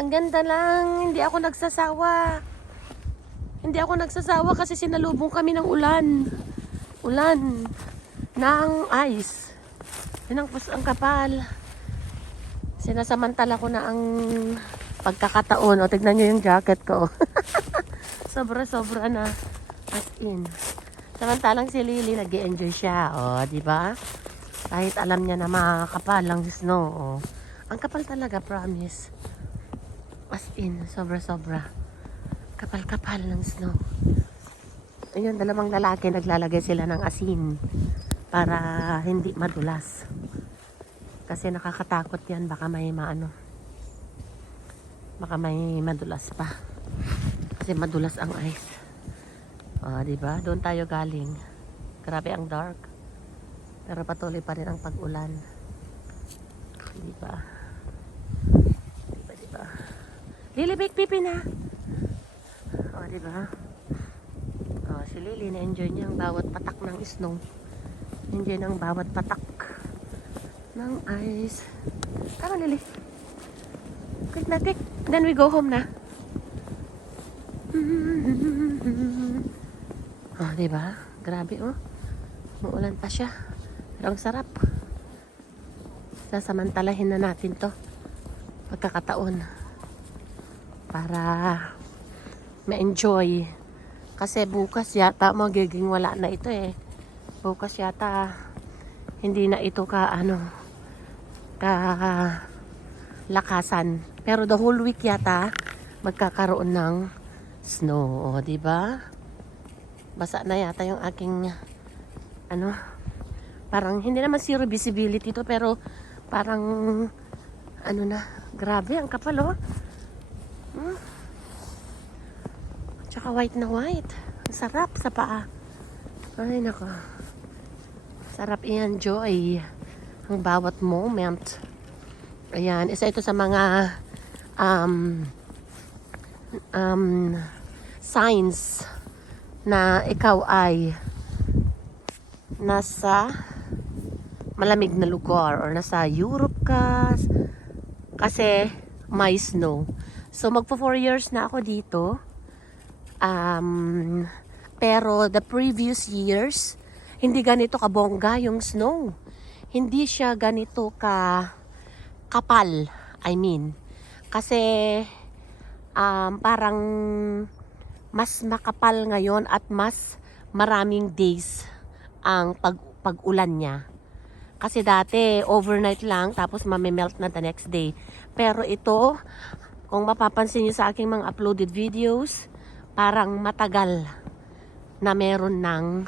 Ang ganda lang. Hindi ako nagsasawa. Hindi ako nagsasawa kasi sinalubong kami ng ulan. Ulan. Ng ice. Yun ang kapal. Sinasamantala ko na ang pagkakataon. O, tignan nyo yung jacket ko. Sobra-sobra na. As in. Samantalang si Lily nag-enjoy siya. O, di ba? Kahit alam niya na makakapal lang snow. O. Ang kapal talaga, promise. As in, sobra-sobra. Kapal-kapal ng snow. Ayun, dalawang lalaki naglalagay sila ng asin para hindi madulas. Kasi nakakatakot yan. Baka may baka may madulas pa. Kasi madulas ang ice. Diba? Doon tayo galing. Grabe ang dark. Pero patuloy pa rin ang pag-ulan. Diba? Diba? Lily, bake pipi na. Diba? Si Lily, na-enjoy niya ang bawat patak ng snow. Enjoy ng bawat patak ng ice. Tama, Lily. Quick na, quick. Then we go home na. Diba? Grabe, Muulan pa siya. Pero ang sarap. Sasamantalahin na natin to. Pagkakataon. Para ma-enjoy. Kasi bukas yata magiging wala na ito eh. Bukas yata hindi na ito lakasan. Pero the whole week yata magkakaroon ng snow. Di ba? Basa na yata yung aking parang hindi naman zero visibility to pero parang grabe ang kapal tsaka white na white. Ang sarap sa paa. Ay nako. Sarap i-enjoy ang bawat moment. Ayan, isa ito sa mga signs na ikaw ay nasa malamig na lugar or nasa Europe ka kasi may snow. So magpo 4 years na ako dito. Pero the previous years hindi ganito kabongga yung snow. Hindi siya ganito kapal, I mean. Kasi parang mas makapal ngayon at mas maraming days ang pag-ulan niya. Kasi dati overnight lang tapos mamemelt na the next day. Pero ito, kung mapapansin niyo sa aking mga uploaded videos, parang matagal na meron ng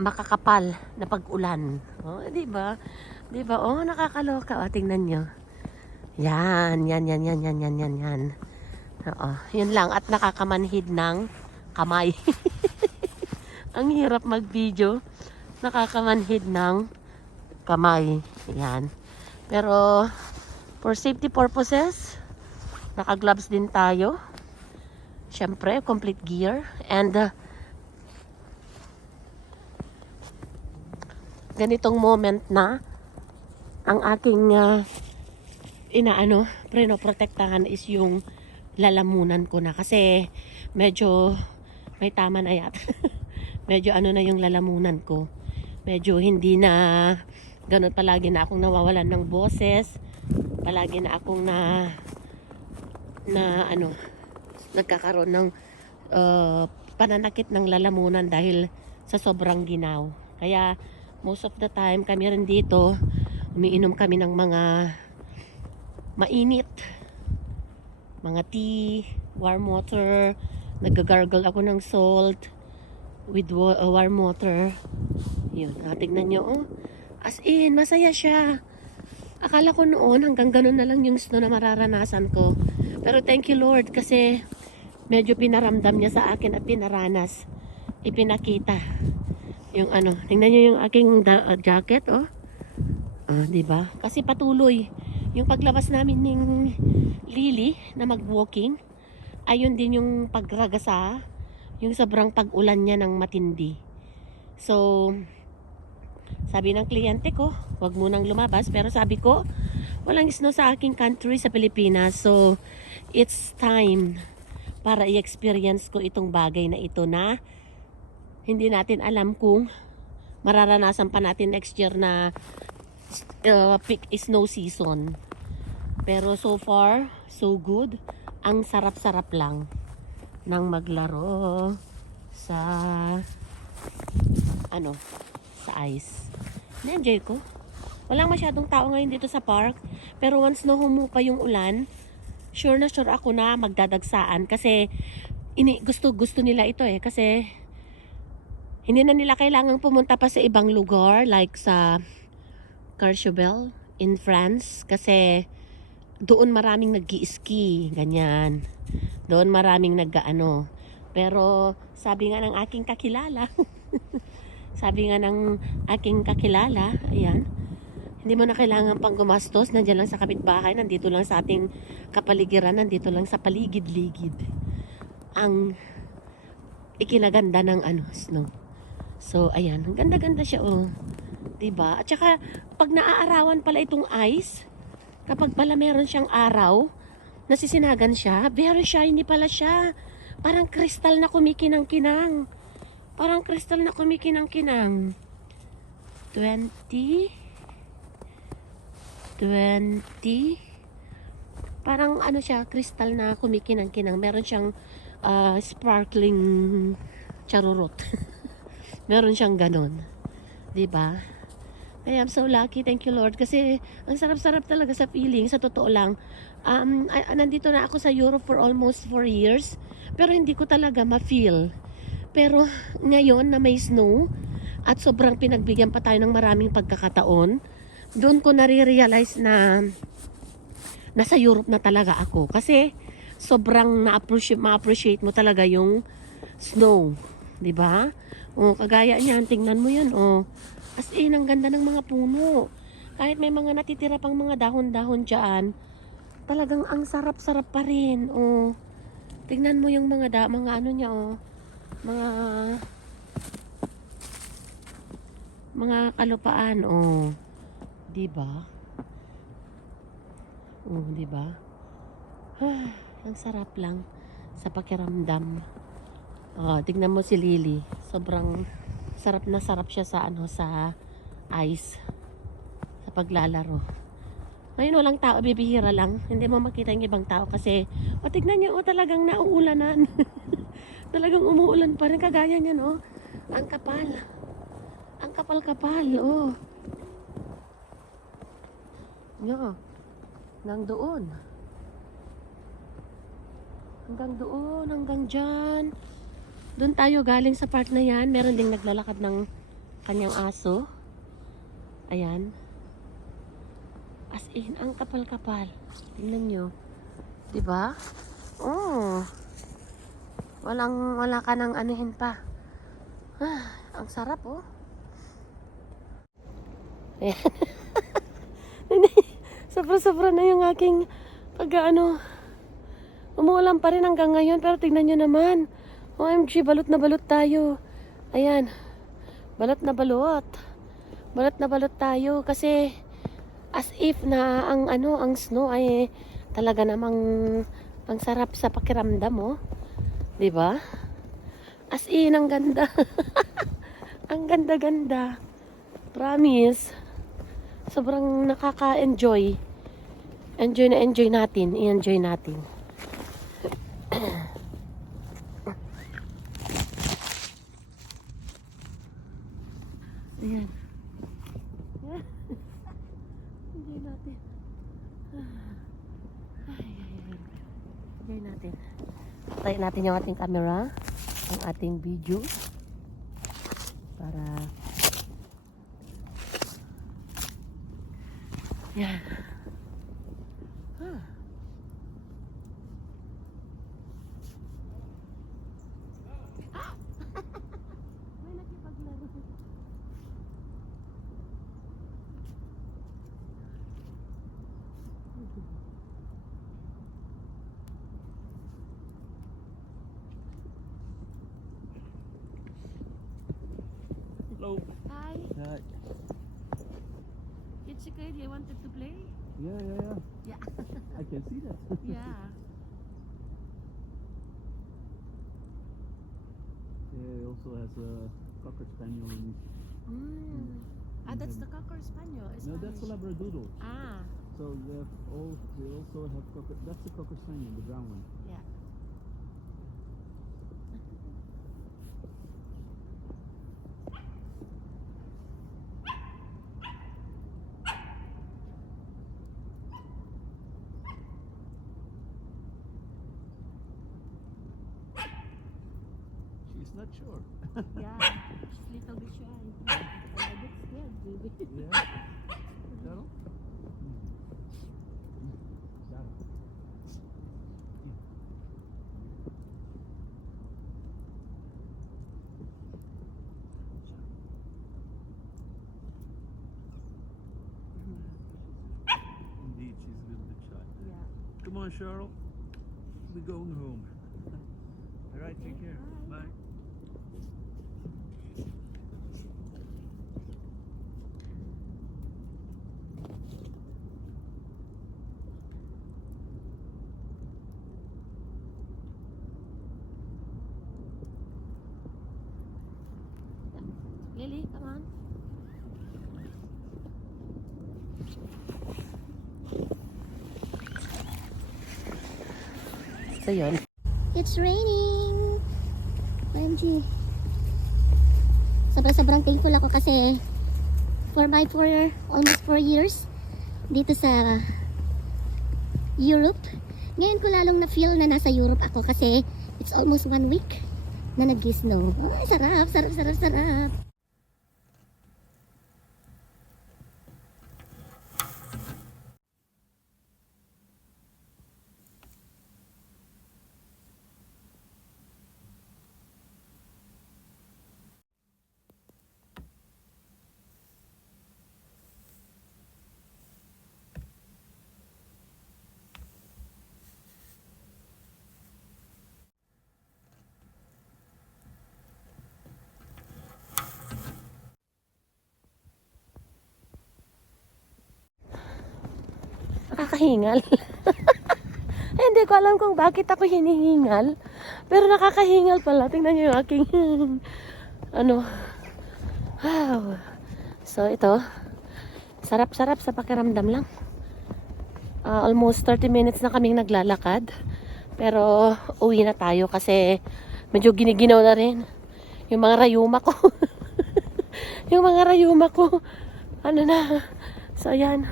makakapal na pag-ulan. Di ba? Di ba? Nakakaloka. Tingnan niyo. Yan. Yun lang at nakakamanhid ng kamay. Ang hirap mag-video. Nakakamanhid ng kamay. Yan. Pero for safety purposes, naka-gloves din tayo. Syempre, complete gear. And ganitong moment na ang aking prenoprotektahan is yung lalamunan ko na kasi medyo may tama na yata. Medyo na yung lalamunan ko. Medyo hindi na ganun, palagi na akong nawawalan ng boses. Palagi na akong nagkakaroon ng pananakit ng lalamunan dahil sa sobrang ginaw. Kaya most of the time kami rin dito umiinom kami ng mga mainit, mga tea, warm water, nagagargle ako ng salt with warm water. Yun, tignan nyo, as in, masaya siya. Akala ko noon hanggang ganun na lang yung snow na mararanasan ko. Pero thank you Lord kasi medyo pinaramdam niya sa akin at pinaranas. Ipinakita yung tingnan nyo yung aking jacket, diba? Kasi patuloy yung paglabas namin ng Lily na mag-walking, ayun din yung pagragasa, yung sobrang pag-ulan niya ng matindi. So sabi ng kliyente ko, wag munang lumabas, pero sabi ko walang snow sa aking country, sa Pilipinas. So, it's time para i-experience ko itong bagay na ito na hindi natin alam kung mararanasan pa natin next year na peak snow season. Pero so far, so good. Ang sarap-sarap lang ng maglaro sa sa ice. Na-enjoy ko. Walang masyadong tao ngayon dito sa park. Pero once na humupa yung ulan, sure na sure ako na magdadagsaan kasi gusto nila ito kasi hindi na nila kailangang pumunta pa sa ibang lugar like sa Courchevel in France kasi doon maraming nag-ski, ganyan. Doon maraming nag-ano. Pero sabi nga ng aking kakilala, ayan, hindi mo na kailangan pang gumastos, nandiyan lang sa kapitbahay, nandito lang sa ating kapaligiran, nandito lang sa paligid-ligid. Ang ikinaganda ng snow. So, ayan, ang ganda-ganda siya, diba? At saka, pag naaarawan pala itong ice, kapag pala meron siyang araw, nasisinagan siya, very shiny pala siya. Parang kristal na kumikinang-kinang. 20. Parang siya, kristal na kumikinang-kinang. Meron siyang sparkling charurot. Meron siyang ganon. Diba? I am so lucky, thank you Lord. Kasi ang sarap-sarap talaga sa feeling, sa totoo lang. Nandito na ako sa Europe for almost 4 years. Pero hindi ko talaga ma-feel. Pero ngayon na may snow at sobrang pinagbigyan pa tayo ng maraming pagkakataon, doon ko nare-realize na nasa Europe na talaga ako. Kasi sobrang ma-appreciate mo talaga yung snow. Diba? Kagaya niyan, tingnan mo yan. As in, ang ganda ng mga puno. Kahit may mga natitira pang mga dahon-dahon dyan, talagang ang sarap-sarap pa rin. Tingnan mo yung mga mga kalupaan. Diba? Diba? Ang sarap lang sa pakiramdam. Tingnan mo si Lily. Sobrang sarap na sarap siya sa sa ice. Sa paglalaro. Ngayon walang tao, bibihira lang. Hindi mo makita yung ibang tao kasi tignan niyo, talagang nauulanan. Talagang umuulan pa rin kagaya niyan, Ang kapal. Ang kapal-kapal, Yeah. Hanggang doon. Hanggang dyan. Doon tayo galing sa park na yan. Meron ding naglalakad ng kanyang aso. Ayan. As in, ang kapal-kapal. Tingnan nyo. Diba? Wala ka nang anuhin pa. Ang sarap, Ayan. Sobra-sobra na yung aking umuulan pa rin hanggang ngayon. Pero tingnan nyo naman. OMG, balot na balot tayo. Ayan. Balot na balot. Balot na balot tayo kasi as if na ang snow ay talaga namang ang sarap sa pakiramdam, 'di ba? As in, ang ganda. Ang ganda-ganda. Promise. Sobrang nakaka-enjoy. Enjoy natin. I-enjoy natin. Ayan. Enjoy natin. Enjoy natin. Tayo natin yung ating camera, ang ating video para yan. May nakipaglaro. Hello. Hi. Hi. It's okay. You wanted to play? Yeah. Yeah. I can see that. Yeah. Yeah, he also has a cocker spaniel in. Mm. Ah, that's the Cocker Spaniel. No, that's a Spanish. Labradoodle. Ah, So they also have cocker. That's the cocker spaniel, the brown one. yeah. She's not sure. Yeah. She's little bit shy. And I get scared, baby. Yeah. Shadow? Shadow. Indeed, she's a little bit shy. Yeah. Come on, Cheryl. We're going home. All right, take care. Bye. Bye. Lily, come on. So yun. It's raining! OMG. Sobrang thankful ako kasi for my almost 4 years dito sa Europe. Ngayon ko lalong na-feel na nasa Europe ako kasi it's almost 1 week na nag-snow. Ay, sarap. Nakakahingal. Hindi ko alam kung bakit ako hinihingal. Pero nakakahingal pala. Tingnan niyo yung aking ano. Wow. So ito. Sarap-sarap sa pakiramdam lang. Almost 30 minutes na kaming naglalakad. Pero uwi na tayo kasi medyo giniginaw na rin. Yung mga rayuma ko. Yung mga rayuma ko. Ano na. So ayan.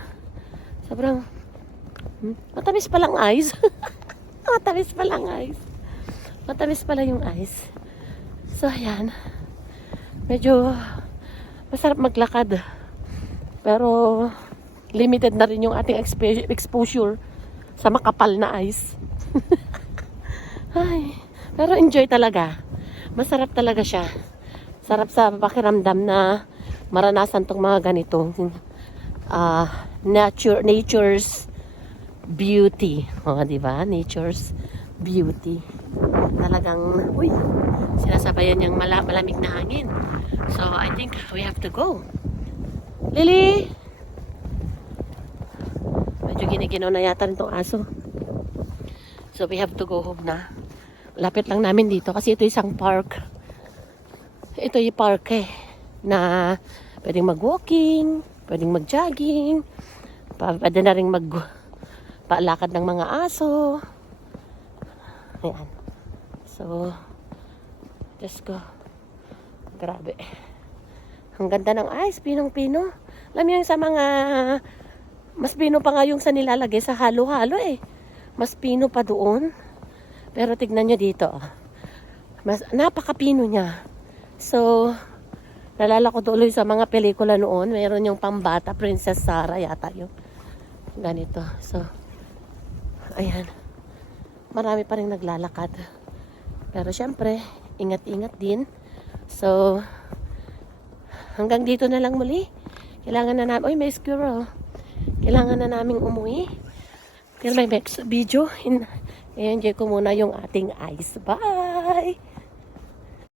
Sobrang matamis palang ice. Matamis palang ice. Matamis pala yung ice. So, ayan. Medyo masarap maglakad. Pero, limited na rin yung ating exposure sa makapal na ice. Ay, pero enjoy talaga. Masarap talaga siya. Sarap sa pakiramdam na maranasan tong mga ganitong nature's beauty. O, di ba? Nature's beauty. Talagang, uy, sinasabayan niyang malamig na hangin. So, I think we have to go. Lily! Medyo giniginaw na yata rin tong aso. So, we have to go home na. Lapit lang namin dito kasi ito isang park. Ito yung park na pwedeng mag-walking, pwedeng mag-jogging, pwede na rin paalakad ng mga aso. Ayan. So, just go. Grabe. Ang ganda ng ice, pinong-pino. Alam mo yung sa mga, mas pino pa nga yung sa nilalagay sa halo-halo Mas pino pa doon. Pero tignan nyo dito. Napakapino niya. So, nalala ko tuloy sa mga pelikula noon, mayroon yung pambata, Princess Sarah yata yung ganito. So, ayan. Marami pa rin naglalakad. Pero syempre, ingat-ingat din. So, hanggang dito na lang muli. Kailangan na namin, uy, may squirrel. Kailangan na naming umuwi. Till my next video. I-enjoy ko muna yung ating ice. Bye!